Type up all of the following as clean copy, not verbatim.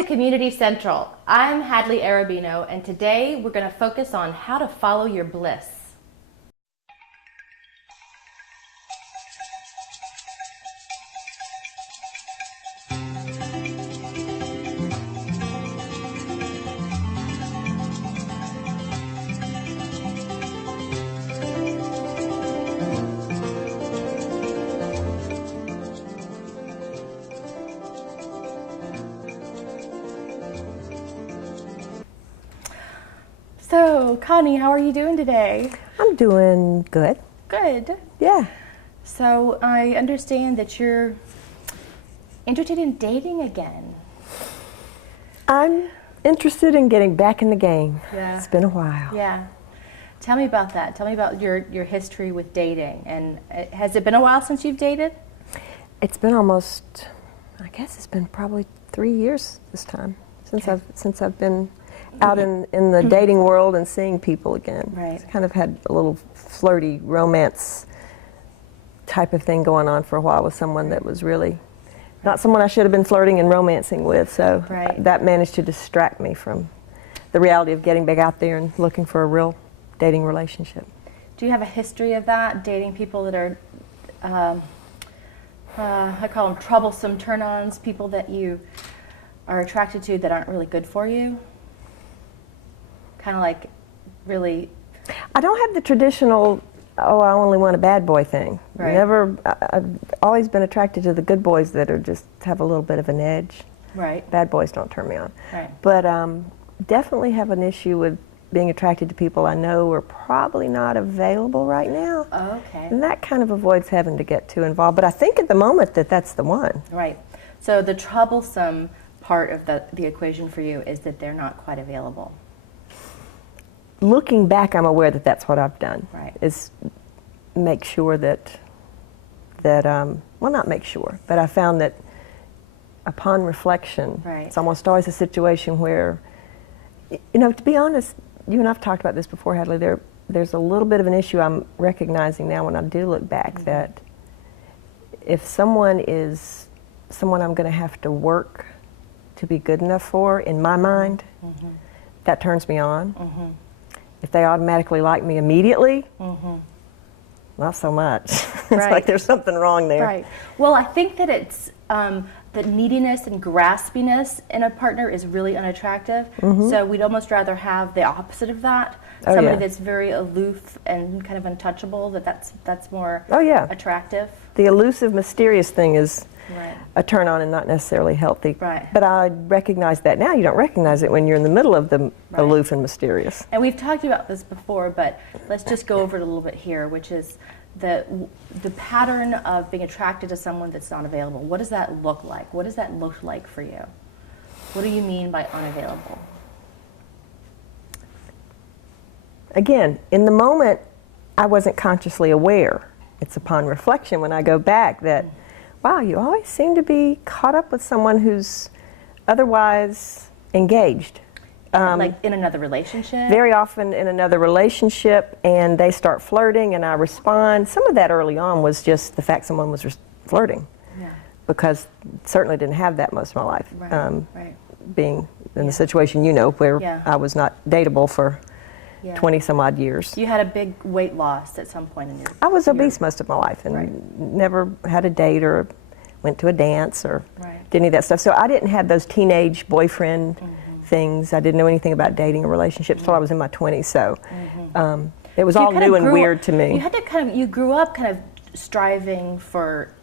to Community Central. I'm Hadley Earabino, and today we're going to focus on how to follow your bliss. So, Connie, how are you doing today? I'm doing good. Good. Yeah. So, I understand that you're interested in dating again. I'm interested in getting back in the game. Yeah. It's been a while. Yeah. Tell me about that. Tell me about your history with dating. And has it been a while since you've dated? It's been almost, I guess it's been probably 3 years this time since I've been out in the dating world and seeing people again. Right. Kind of had a little flirty romance type of thing going on for a while with someone that was really not someone I should have been flirting and romancing with. So that managed to distract me from the reality of getting back out there and looking for a real dating relationship. Do you have a history of that, dating people that are, I call them troublesome turn-ons, people that you are attracted to that aren't really good for you? Kind of like really... I don't have the traditional, oh, I only want a bad boy thing. Right. I've always been attracted to the good boys that are just have a little bit of an edge. Right. Bad boys don't turn me on. Right. But definitely have an issue with being attracted to people I know are probably not available right now. Oh, okay. And that kind of avoids having to get too involved. But I think at the moment that that's the one. Right. So the troublesome part of the equation for you is that they're not quite available. Looking back, I'm aware that that's what I've done. Right. Is make sure that well, not make sure, but I found that upon reflection, right. It's almost always a situation where, you know, to be honest, you and I've talked about this before, Hadley, there's a little bit of an issue I'm recognizing now when I do look back, mm-hmm. that if someone is someone I'm going to have to work to be good enough for, in my mind, mm-hmm. that turns me on. Mm-hmm. If they automatically like me immediately, mm-hmm. not so much. It's right. like there's something wrong there. Right. Well, I think that it's that neediness and graspiness in a partner is really unattractive. Mm-hmm. So we'd almost rather have the opposite of that. Oh, Somebody yeah. that's very aloof and kind of untouchable. That's more Oh, yeah. attractive. The elusive, mysterious thing is Right. a turn on and not necessarily healthy. Right. But I recognize that now. You don't recognize it when you're in the middle of the Right. aloof and mysterious. And we've talked about this before, but let's just go over it a little bit here, which is the pattern of being attracted to someone that's not available. What does that look like? What does that look like for you? What do you mean by unavailable? Again, in the moment, I wasn't consciously aware. It's upon reflection when I go back that, wow, you always seem to be caught up with someone who's otherwise engaged. Like in another relationship? Very often in another relationship, and they start flirting and I respond. Some of that early on was just the fact someone was flirting. Yeah. Because certainly didn't have that most of my life. Right. Right. Being in the situation you know where Yeah. I was not dateable for Yeah. 20 some odd years. You had a big weight loss at some point in your I was obese most of my life and Right. never had a date or went to a dance or Right. did any of that stuff. So I didn't have those teenage boyfriend mm-hmm. things. I didn't know anything about dating or relationships until I was in my 20s. So it was So you all kind of new and grew- weird to me. You grew up kind of striving for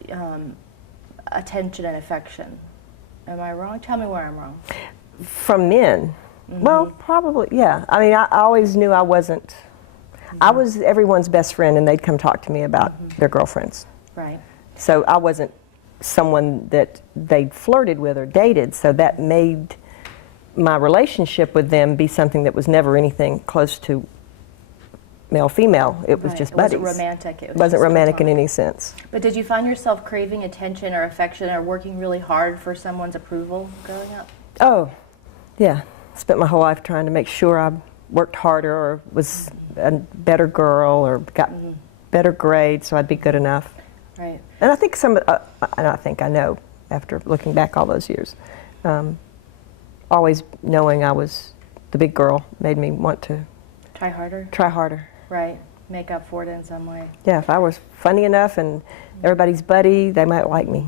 attention and affection. Am I wrong? Tell me where I'm wrong. From men? Mm-hmm. Well, probably, yeah. I mean, I always knew I wasn't. I was everyone's best friend, and they'd come talk to me about their girlfriends. Right. So I wasn't someone that they'd flirted with or dated, so that made my relationship with them be something that was never anything close to male-female. It was Right. just It buddies. wasn't romantic. It wasn't just romantic in platonic. any sense. But did you find yourself craving attention or affection or working really hard for someone's approval growing up? Oh, yeah. Spent my whole life trying to make sure I worked harder or was a better girl or got better grades so I'd be good enough. Right. And I think and I think I know after looking back all those years, always knowing I was the big girl made me want to try harder. Try harder. Right. Make up for it in some way. Yeah, if I was funny enough and everybody's buddy, they might like me.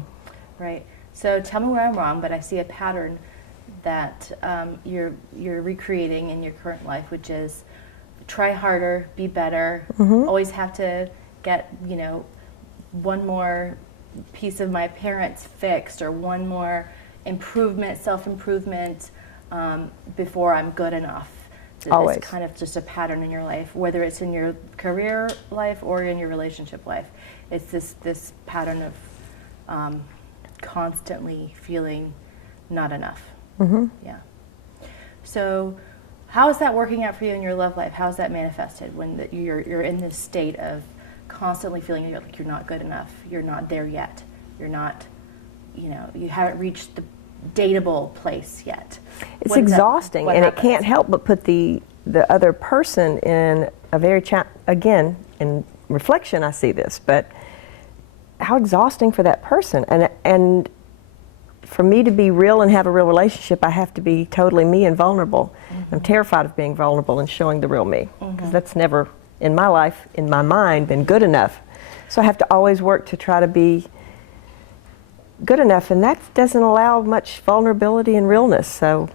Right. So tell me where I'm wrong, but I see a pattern that you're recreating in your current life, which is try harder, be better, always have to get, one more piece of my parents fixed or one more improvement, self-improvement before I'm good enough. So always. it's kind of just a pattern in your life, whether it's in your career life or in your relationship life. It's this pattern of constantly feeling not enough. Yeah. So how is that working out for you in your love life? How is that manifested when you're in this state of constantly feeling like you're not good enough, you're not there yet, you're not, you haven't reached the dateable place yet? It's exhausting, and it can't help but put the other person in a very, again, in reflection I see this, but how exhausting for that person. And for me to be real and have a real relationship, I have to be totally me and vulnerable. I'm terrified of being vulnerable and showing the real me, because that's never, in my life, in my mind, been good enough. So I have to always work to try to be good enough, and that doesn't allow much vulnerability and realness. So,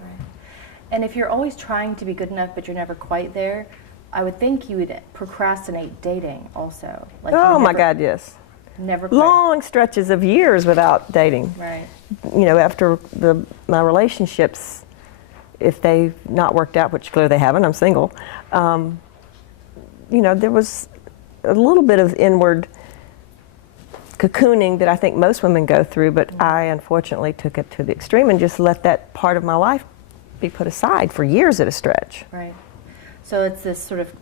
and if you're always trying to be good enough but you're never quite there, I would think you would procrastinate dating also. Like oh my God, yes. Never quite. Long stretches of years without dating. Right. After my relationships, if they've not worked out, which clearly they haven't, I'm single, there was a little bit of inward cocooning that I think most women go through, but I unfortunately took it to the extreme and just let that part of my life be put aside for years at a stretch. Right. So it's this sort of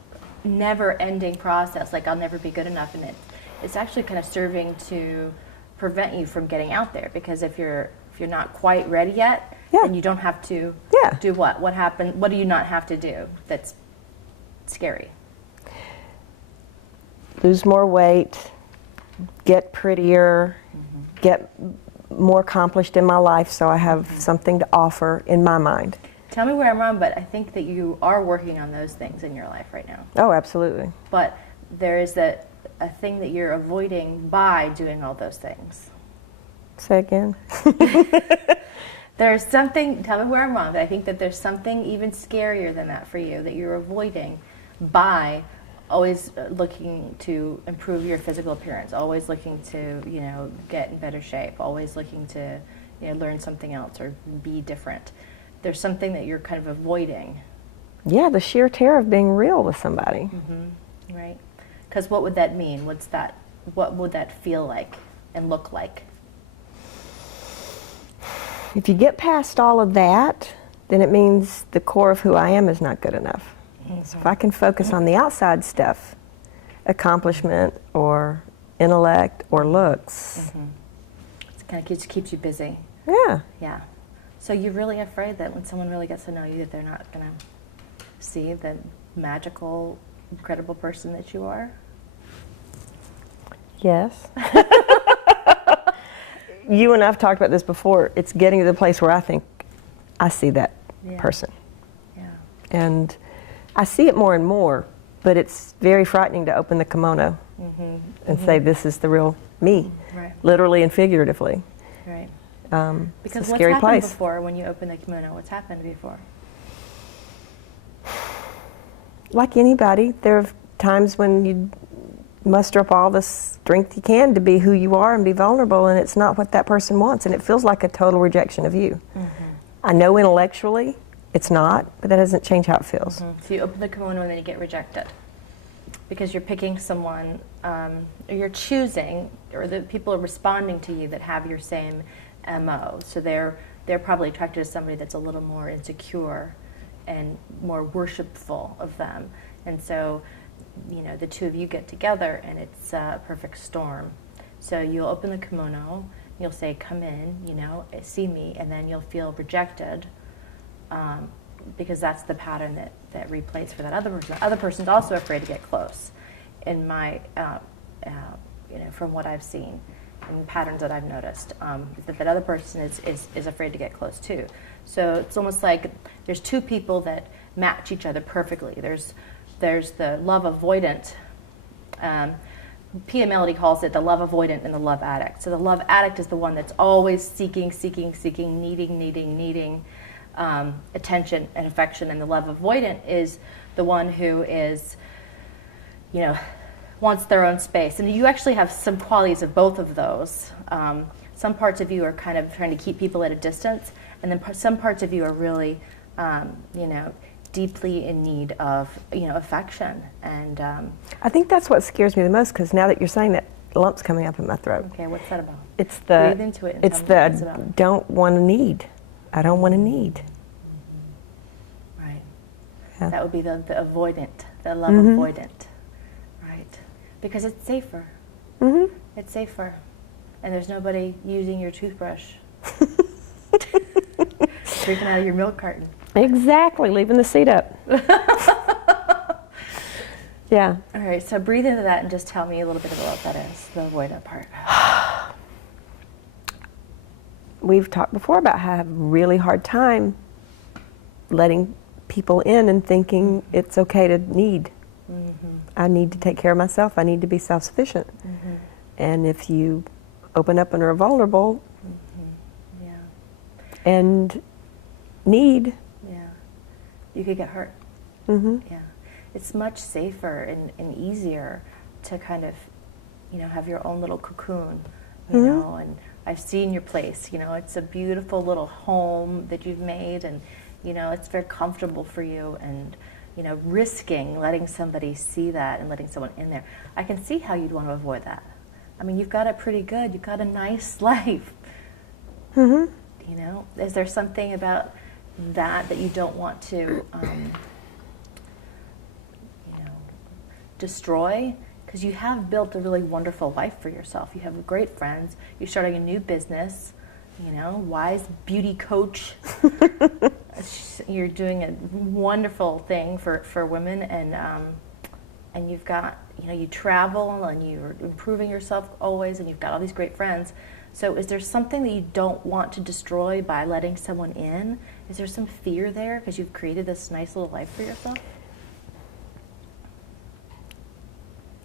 never-ending process, like I'll never be good enough, and it's actually kind of serving to prevent you from getting out there, because if you're not quite ready yet, then you don't have to do what? What happened? What do you not have to do that's scary? Lose more weight, get prettier, get more accomplished in my life, so I have something to offer in my mind. Tell me where I'm wrong, but I think that you are working on those things in your life right now. Oh, absolutely. But there is a thing that you're avoiding by doing all those things. Say again. There's something, tell me where I'm wrong, but I think that there's something even scarier than that for you that you're avoiding by always looking to improve your physical appearance, always looking to, get in better shape, always looking to, learn something else or be different. There's something that you're kind of avoiding. Yeah, the sheer terror of being real with somebody. Right. Because what would that mean? What would that feel like and look like? If you get past all of that, then it means the core of who I am is not good enough. So if I can focus on the outside stuff, accomplishment or intellect or looks. It kind of keeps you busy. Yeah. Yeah. So you're really afraid that when someone really gets to know you that they're not going to see the magical, incredible person that you are? Yes. You and I've talked about this before. It's getting to the place where I think I see that person. Yeah. And I see it more and more, but it's very frightening to open the kimono and say, this is the real me, literally and figuratively. Right. It's a scary Because what's happened place. before when you open the kimono? What's happened before? Like anybody, there are times when you muster up all the strength you can to be who you are and be vulnerable, and it's not what that person wants, and it feels like a total rejection of you. I know intellectually it's not, but that doesn't change how it feels. So you open the kimono and then you get rejected because you're picking someone, or you're choosing, or the people are responding to you that have your same MO. So they're probably attracted to somebody that's a little more insecure and more worshipful of them. And so, the two of you get together and it's a perfect storm. So you'll open the kimono, you'll say, come in, see me, and then you'll feel rejected because that's the pattern that replays for that other person. The other person's also afraid to get close, in my, from what I've seen. and patterns that I've noticed, that other person is afraid to get close to. So it's almost like there's two people that match each other perfectly. There's the love avoidant. Pia Melody calls it the love avoidant and the love addict. So the love addict is the one that's always seeking, needing attention and affection, and the love avoidant is the one who is, wants their own space. And you actually have some qualities of both of those. Some parts of you are kind of trying to keep people at a distance, and then some parts of you are really, deeply in need of, affection. And I think that's what scares me the most, because now that you're saying that, a lump's coming up in my throat. Okay, what's that about? It's the breathe into it. And it's tell me what it's the about. don't want to need. I don't want to need. Right. Yeah. That would be the avoidant, the love avoidant. Right. Because it's safer. Mm-hmm. It's safer. And there's nobody using your toothbrush. Drinking out of your milk carton. Exactly, leaving the seat up. Yeah. All right, so breathe into that and just tell me a little bit about what that is, the avoidant part. We've talked before about how I have a really hard time letting people in and thinking it's okay to need. Mm-hmm. I need to take care of myself. I need to be self-sufficient. Mm-hmm. And if you open up and are vulnerable Yeah. and need, You could get hurt. mm-hmm. Yeah. It's much safer and easier to kind of, have your own little cocoon, and I've seen your place, it's a beautiful little home that you've made, and, it's very comfortable for you, and, risking letting somebody see that and letting someone in there. I can see how you'd want to avoid that. I mean, you've got it pretty good. You've got a nice life. Mm-hmm. Is there something about that you don't want to, destroy? Because you have built a really wonderful life for yourself. You have great friends. You're starting a new business. Wise beauty coach. You're doing a wonderful thing for women, and you've got, you travel and you're improving yourself always, and you've got all these great friends. So is there something that you don't want to destroy by letting someone in? Is there some fear there because you've created this nice little life for yourself?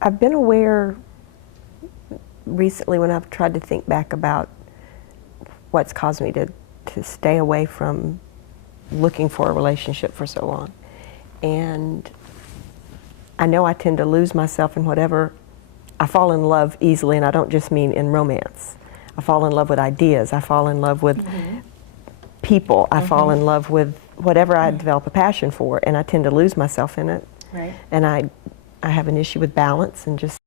I've been aware recently when I've tried to think back about what's caused me to stay away from looking for a relationship for so long. And I know I tend to lose myself in whatever. I fall in love easily, and I don't just mean in romance. I fall in love with ideas. I fall in love with people. I fall in love with whatever I develop a passion for, and I tend to lose myself in it. Right. And I have an issue with balance and just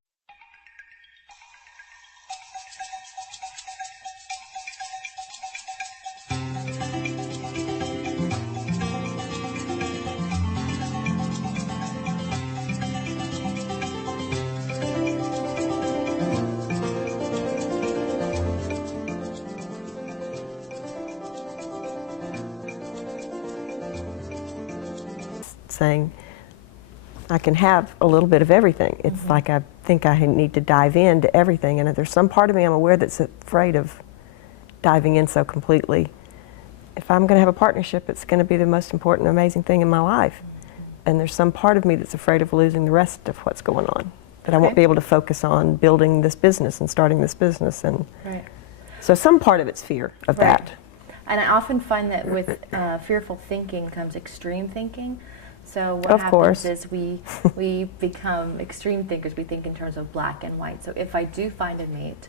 saying I can have a little bit of everything. It's like I think I need to dive into everything, and there's some part of me I'm aware that's afraid of diving in so completely. If I'm going to have a partnership, it's going to be the most important, amazing thing in my life. And there's some part of me that's afraid of losing the rest of what's going on, that I won't be able to focus on building this business and starting this business. And so some part of it's fear of that. And I often find that with fearful thinking comes extreme thinking. So what happens is we become extreme thinkers. We think in terms of black and white. So if I do find a mate,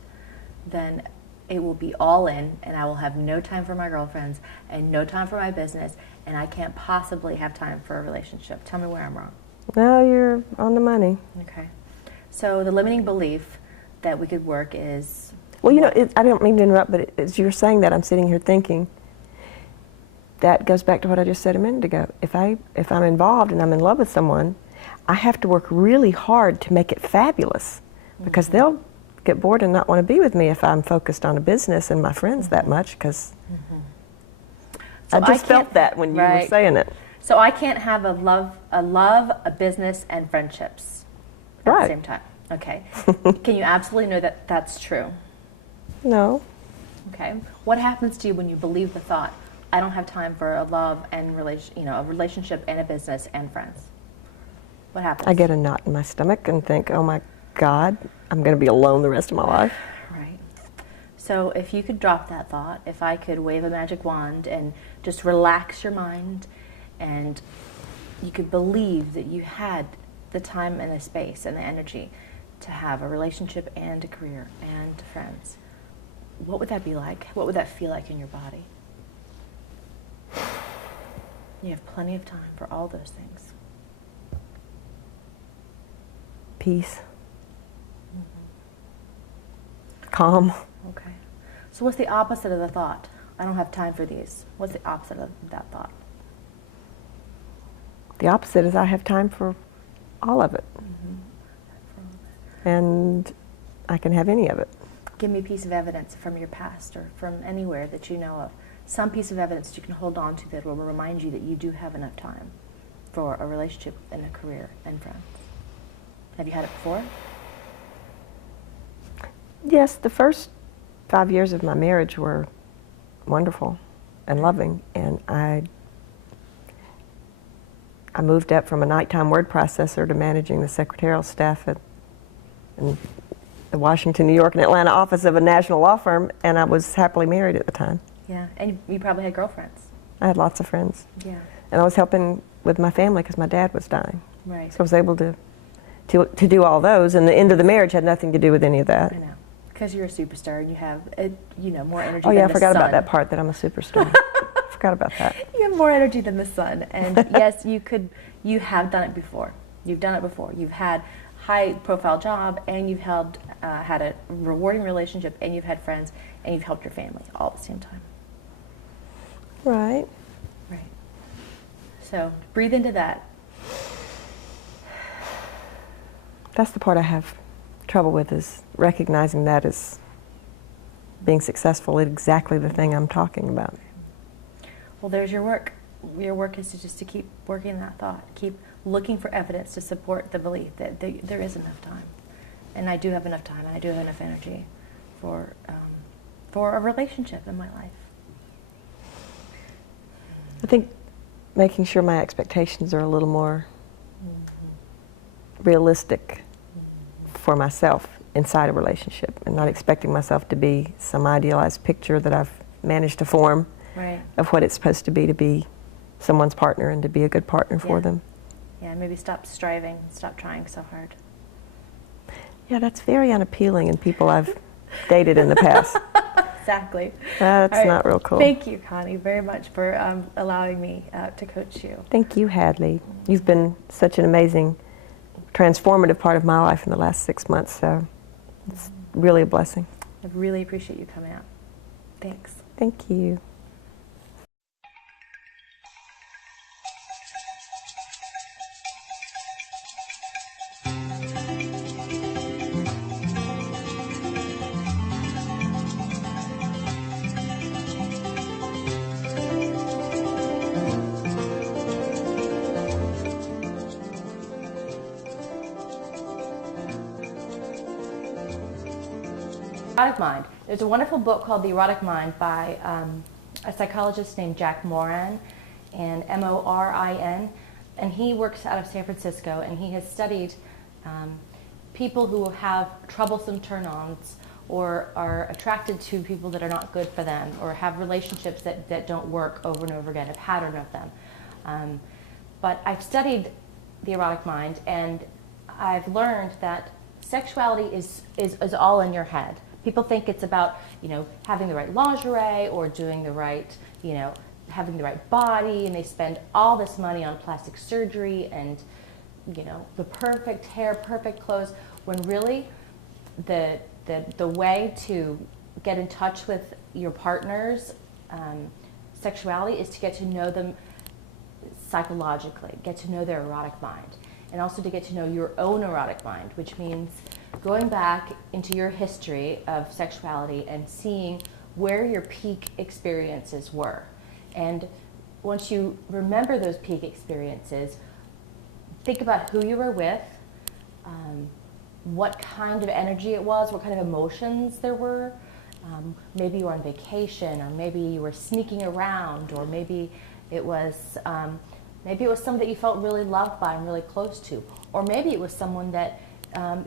then it will be all in, and I will have no time for my girlfriends and no time for my business, and I can't possibly have time for a relationship. Tell me where I'm wrong. No, you're on the money. Okay. So the limiting belief that we could work is... Well, I don't mean to interrupt, but as you're saying that, I'm sitting here thinking, that goes back to what I just said a minute ago. If I'm involved and I'm in love with someone, I have to work really hard to make it fabulous, because they'll get bored and not want to be with me if I'm focused on a business and my friends that much, because so I just felt that when you were saying it. So I can't have a love, a business, and friendships at the same time. Okay. Can you absolutely know that that's true? No. Okay. What happens to you when you believe the thought, I don't have time for a love and a relationship and a business and friends? What happens? I get a knot in my stomach and think, oh my God, I'm going to be alone the rest of my life. Right. So if you could drop that thought, if I could wave a magic wand and just relax your mind, and you could believe that you had the time and the space and the energy to have a relationship and a career and friends, what would that be like? What would that feel like in your body? You have plenty of time for all those things. Peace. Calm. Okay. So what's the opposite of the thought? I don't have time for these. What's the opposite of that thought? The opposite is I have time for all of it. And I can have any of it. Give me a piece of evidence from your past or from anywhere that you know of. Some piece of evidence that you can hold on to that will remind you that you do have enough time for a relationship and a career and friends. Have you had it before? Yes, the first 5 years of my marriage were wonderful and loving, and I moved up from a nighttime word processor to managing the secretarial staff in the Washington, New York, and Atlanta office of a national law firm, and I was happily married at the time. Yeah, and you probably had girlfriends. I had lots of friends. Yeah. And I was helping with my family because my dad was dying. Right. So I was able to do all those, and the end of the marriage had nothing to do with any of that. I know. Because you're a superstar and you have, more energy Oh yeah, than I forgot the sun. about that part, that I'm a superstar. Forgot about that. You have more energy than the sun. And yes, you have done it before. You've done it before. You've had high profile job, and you've had a rewarding relationship, and you've had friends, and you've helped your family all at the same time. Right. Right. So breathe into that. That's the part I have trouble with, is recognizing that as being successful at exactly the thing I'm talking about. Well, there's your work. Your work is to keep working that thought, keep looking for evidence to support the belief that there is enough time, and I do have enough time, and I do have enough energy for a relationship in my life. I think making sure my expectations are a little more realistic for myself inside a relationship, and not expecting myself to be some idealized picture that I've managed to form of what it's supposed to be someone's partner and to be a good partner for them. Yeah, maybe stop striving, stop trying so hard. Yeah, that's very unappealing in people I've dated in the past. Exactly. That's not real cool. Thank you, Connie, very much for allowing me to coach you. Thank you, Hadley. You've been such an amazing, transformative part of my life in the last 6 months, so it's really a blessing. I really appreciate you coming out. Thanks. Thank you. Erotic Mind. There's a wonderful book called The Erotic Mind by a psychologist named Jack Morin, and M-O-R-I-N, and he works out of San Francisco, and he has studied people who have troublesome turn-ons or are attracted to people that are not good for them, or have relationships that don't work over and over again, a pattern of them. But I've studied The Erotic Mind, and I've learned that sexuality is all in your head. People think it's about, having the right lingerie or doing the right, having the right body, and they spend all this money on plastic surgery and, the perfect hair, perfect clothes, when really the way to get in touch with your partner's sexuality is to get to know them psychologically, get to know their erotic mind, and also to get to know your own erotic mind, which means going back into your history of sexuality and seeing where your peak experiences were. And once you remember those peak experiences, think about who you were with, what kind of energy it was, what kind of emotions there were, Maybe you were on vacation, or maybe you were sneaking around, or maybe it was someone that you felt really loved by and really close to, or maybe it was someone that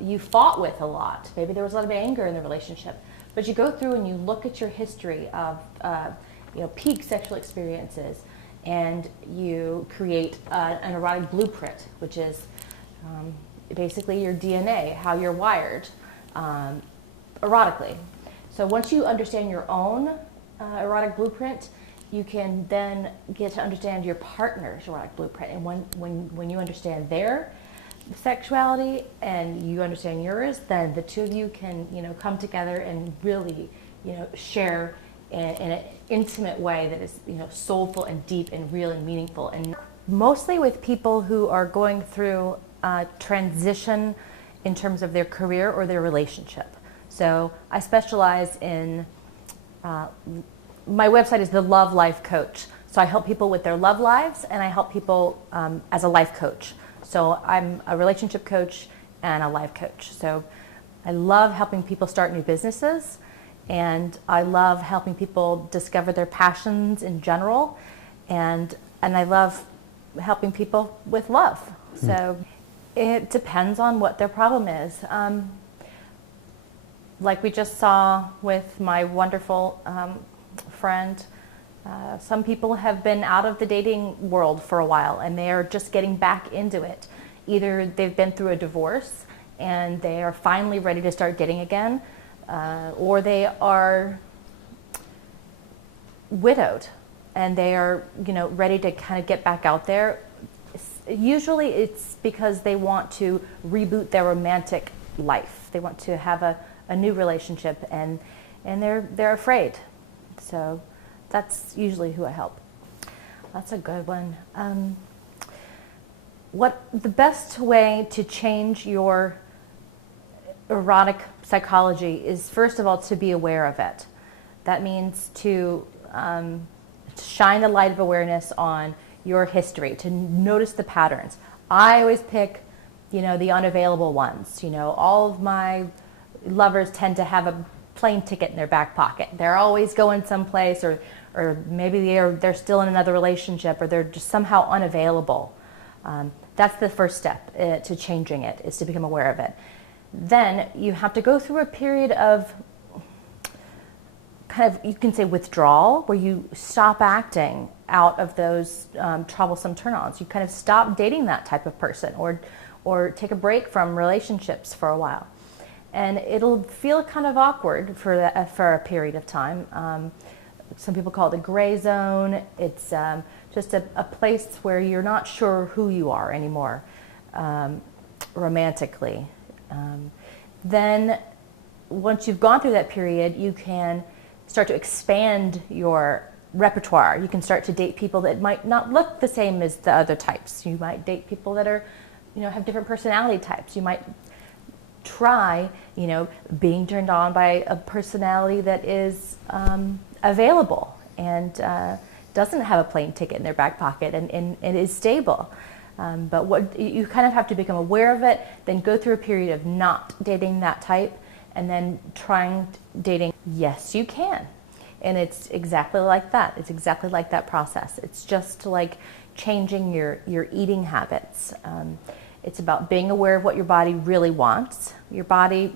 you fought with a lot. Maybe there was a lot of anger in the relationship. But you go through and you look at your history of peak sexual experiences, and you create an erotic blueprint, which is basically your DNA, how you're wired erotically. So once you understand your own erotic blueprint, you can then get to understand your partner's erotic blueprint. And when you understand their sexuality and you understand yours, then the two of you can come together and really share in an intimate way that is soulful and deep and real and meaningful. And mostly with people who are going through a transition in terms of their career or their relationship. So I specialize in, my website is the Love Life Coach. So I help people with their love lives, and I help people as a life coach. So I'm a relationship coach and a life coach. So I love helping people start new businesses, and I love helping people discover their passions in general, and I love helping people with love. So it depends on what their problem is. Like we just saw with my wonderful friend, some people have been out of the dating world for a while, and they are just getting back into it. Either they've been through a divorce and they are finally ready to start dating again, or they are widowed and they are ready to kind of get back out there. Usually it's because they want to reboot their romantic life. They want to have a new relationship, and they're afraid. So that's usually who I help. That's a good one. What the best way to change your erotic psychology is, first of all, to be aware of it. That means to shine a light of awareness on your history, to notice the patterns. I always pick, the unavailable ones. All of my lovers tend to have a plane ticket in their back pocket. They're always going someplace, or maybe they're still in another relationship, or they're just somehow unavailable. That's the first step to changing it, is to become aware of it. Then you have to go through a period of kind of, you can say, withdrawal, where you stop acting out of those troublesome turn-ons. You kind of stop dating that type of person, or take a break from relationships for a while. And it'll feel kind of awkward for a period of time. Some people call it a gray zone. It's just a place where you're not sure who you are anymore romantically. Then once you've gone through that period, you can start to expand your repertoire. You can start to date people that might not look the same as the other types. You might date people that are, have different personality types. You might try, being turned on by a personality that is available and doesn't have a plane ticket in their back pocket and is stable. But what you kind of have to become aware of it, then go through a period of not dating that type, and then trying dating. Yes, you can. And it's exactly like that. It's exactly like that process. It's just like changing your eating habits. It's about being aware of what your body really wants. Your body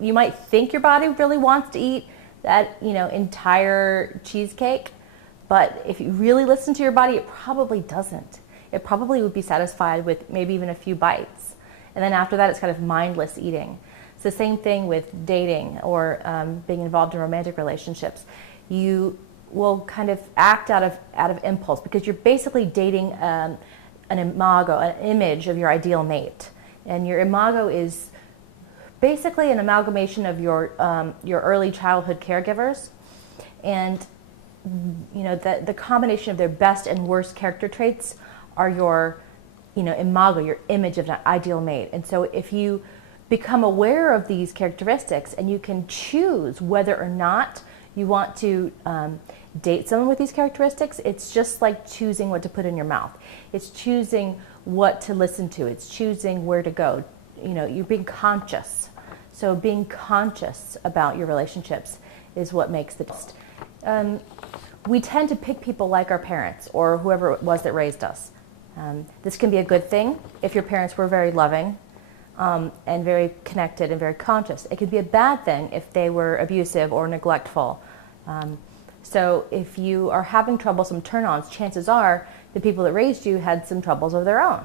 you might think your body really wants to eat that, entire cheesecake, but if you really listen to your body, it probably doesn't. It probably would be satisfied with maybe even a few bites. And then after that, it's kind of mindless eating. It's the same thing with dating or being involved in romantic relationships. You will kind of act out of impulse, because you're basically dating an imago, an image of your ideal mate. And your imago is basically an amalgamation of your early childhood caregivers, and the combination of their best and worst character traits are your imago, your image of an ideal mate. And so if you become aware of these characteristics, and you can choose whether or not you want to date someone with these characteristics, it's just like choosing what to put in your mouth. It's choosing what to listen to. It's choosing where to go. You're being conscious. So being conscious about your relationships is what makes the best. We tend to pick people like our parents or whoever it was that raised us. This can be a good thing if your parents were very loving and very connected and very conscious. It could be a bad thing if they were abusive or neglectful. So if you are having troublesome turn-ons, chances are the people that raised you had some troubles of their own.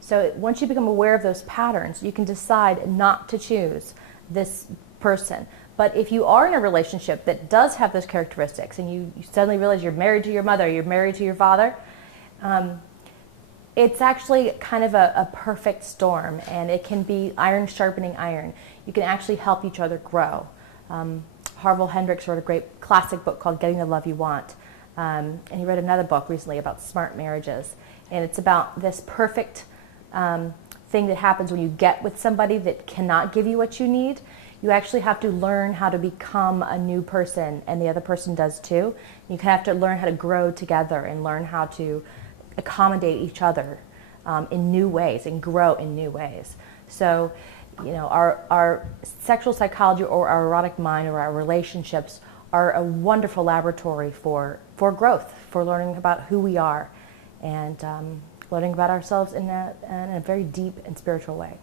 So once you become aware of those patterns, you can decide not to choose this person. But if you are in a relationship that does have those characteristics and you suddenly realize you're married to your mother, you're married to your father, it's actually kind of a perfect storm, and it can be iron sharpening iron. You can actually help each other grow. Harville Hendrix wrote a great classic book called Getting the Love You Want. And he wrote another book recently about smart marriages. And it's about this perfect thing that happens when you get with somebody that cannot give you what you need. You actually have to learn how to become a new person, and the other person does too. You have to learn how to grow together and learn how to accommodate each other in new ways and grow in new ways. So, you know, our sexual psychology or our erotic mind or our relationships are a wonderful laboratory for growth, for learning about who we are and learning about ourselves in a very deep and spiritual way.